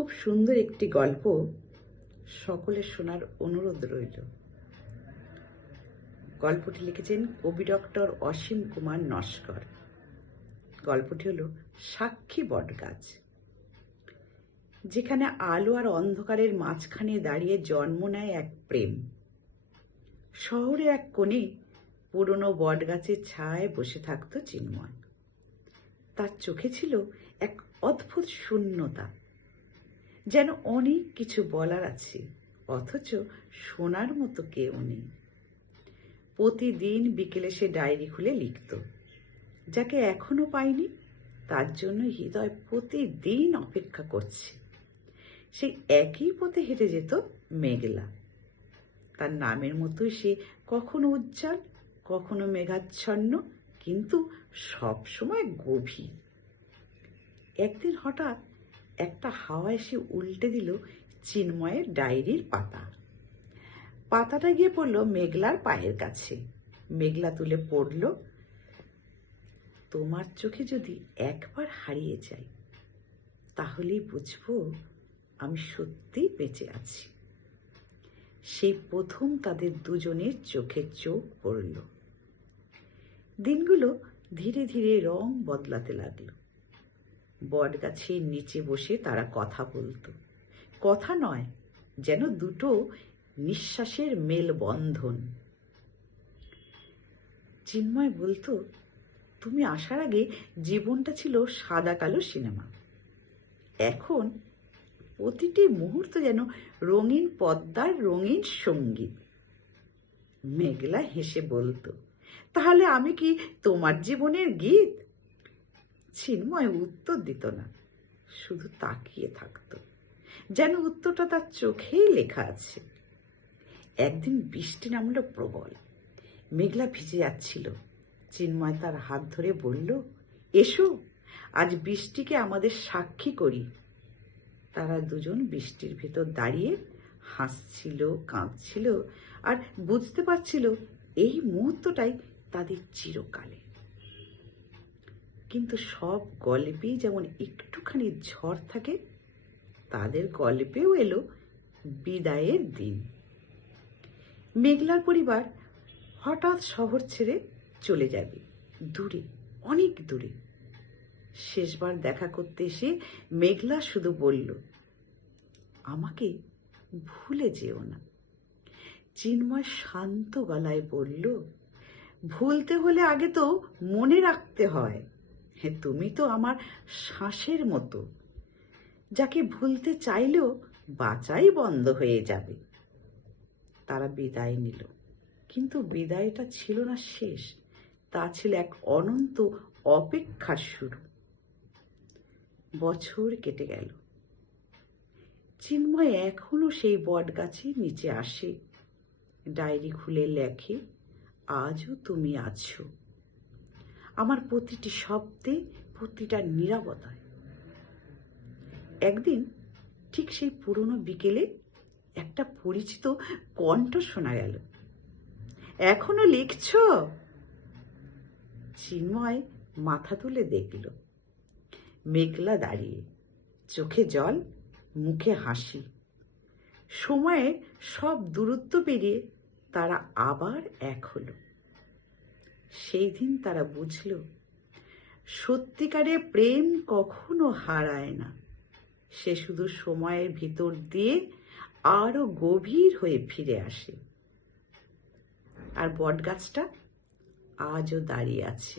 খুব সুন্দর একটি গল্প সকলের শোনার অনুরোধ রইল। গল্পটি লিখেছেন কবি ডক্টর অসীম কুমার নস্কর। গল্পটি হলো সাক্ষী বটগাছ। যেখানে আলো আর অন্ধকারের মাঝখানে দাঁড়িয়ে জন্ম নেয় এক প্রেম। শহরে এক কোণে পুরনো বটগাছের ছায়ায় বসে থাকত চিন্ময়। তার চোখে ছিল এক অদ্ভুত শূন্যতা, যেন অনেক কিছু বলার আছে, অথচ শোনার মতো কেউ নেই। প্রতিদিন বিকেলে সে ডায়েরি খুলে লিখত। যাকে এখনো পায়নি তার জন্য হৃদয় প্রতিদিন অপেক্ষা করছে। সেই একই পথে হেঁটে যেত মেঘলা। তার নামের মতোই সে কখনো উজ্জ্বল, কখনো মেঘাচ্ছন্ন, কিন্তু সবসময় গভীর। একদিন হঠাৎ একটা হাওয়া এসে উল্টে দিল চিন্ময়ের ডায়েরির পাতা। পাতাটা গিয়ে পড়ল মেঘলার পায়ের কাছে। মেঘলা তুলে পড়ল, তোমার চোখে যদি একবার হারিয়ে যাই তাহলেই বুঝবো আমি সত্যিই বেঁচে আছি। সেই প্রথম তাদের দুজনের চোখে চোখ পড়ল। দিনগুলো ধীরে ধীরে রং বদলাতে লাগলো। বটগাছের নিচে বসে তারা কথা বলতো। কথা নয়, যেন দুটো নিঃশ্বাসের মেলবন্ধন। চিন্ময় বলতো, তুমি আসার আগে জীবনটা ছিল সাদা কালো সিনেমা। এখন প্রতিটি মুহূর্ত যেন রঙিন পর্দার রঙিন সঙ্গীত। মেঘলা হেসে বলতো, তাহলে আমি কি তোমার জীবনের গীত? চিন্ময় উত্তর দিত না, শুধু তাকিয়ে থাকতো, যেন উত্তরটা তার চোখেই লেখা আছে। একদিন বৃষ্টি নামলো প্রবল। মেঘলা ভিজে যাচ্ছিল। চিন্ময় তার হাত ধরে বলল, এসো, আজ বৃষ্টিকে আমাদের সাক্ষী করি। তারা দুজন বৃষ্টির ভেতর দাঁড়িয়ে হাসছিল, কাঁদছিল, আর বুঝতে পারছিল এই মুহূর্তটাই তাদের চিরকালে। কিন্তু সব গল্পেই যেমন একটুখানি ঝড় থাকে, তাদের গল্পেও এলো বিদায়ের দিন। মেঘলার পরিবার হঠাৎ শহর ছেড়ে চলে যাবে, দূরে, অনেক দূরে। শেষবার দেখা করতে এসে মেঘলা শুধু বলল, আমাকে ভুলে যেও না। চিন্ময় শান্ত গলায় বলল, ভুলতে হলে আগে তো মনে রাখতে হয়। হ্যাঁ, তুমি তো আমার শ্বাসের মতো, যাকে ভুলতে চাইলেও বাঁচাই বন্ধ হয়ে যাবে। তারা বিদায় নিল, কিন্তু বিদায়টা ছিল না শেষ, তা ছিল এক অনন্ত অপেক্ষার শুরু। বছর কেটে গেল। চিন্ময় এখনো সেই বট গাছের নিচে আসে, ডায়েরি খুলে লেখে, আজও তুমি আছো আমার প্রতিটি শব্দে, প্রতিটা নীরবতায়। একদিন ঠিক সেই পুরনো বিকেলে একটা পরিচিত কণ্ঠ শোনা গেল, এখনো লিখছো? চিন্ময় মাথা তুলে দেখল মেঘলা দাঁড়িয়ে, চোখে জল, মুখে হাসি। সময়ে সব দূরত্ব পেরিয়ে তারা আবার এক হলো। সেই দিন তারা বুঝল, সত্যিকারের প্রেম কখনো হারায় না, সে শুধু সময়ের ভিতর দিয়ে আরো গভীর হয়ে ফিরে আসে। আর বটগাছটা আজও দাঁড়িয়ে আছে,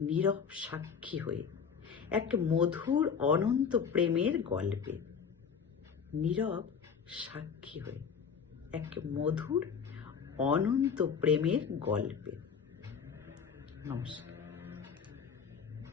নীরব সাক্ষী হয়ে এক মধুর অনন্ত প্রেমের গল্পে। নীরব সাক্ষী হয়ে এক মধুর অনন্ত প্রেমের গল্পে। নমস্কার।